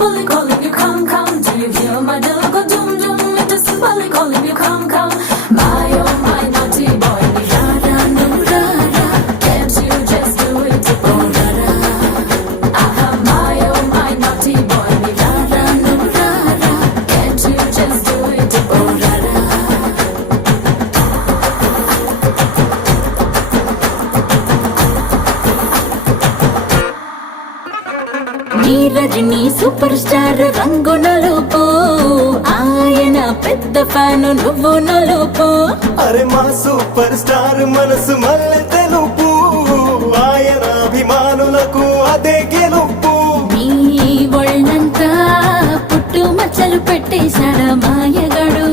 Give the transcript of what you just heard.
simply calling you, come, come. Do you hear my dog go doom, doom? It is simply calling you, come, come. My, oh my naughty boy, ni ra ra, no ra ra. Can't you just do it, oh ra ra? Aha, my, oh my naughty boy, ni ra ra, no ra ra. Can't you just do it, oh ra ra? Rajini super star రంగు నలుపు ఆయన పెద్ద fan నువ్వు నలుపు అరే మా super star మనసు మల్లె తెలుపు ఆయన అభిమానులకు అదే గెలుపు నీ ఒళ్ళంతా పుట్టు మచ్చలు పెట్టేశాడ మాయగాడు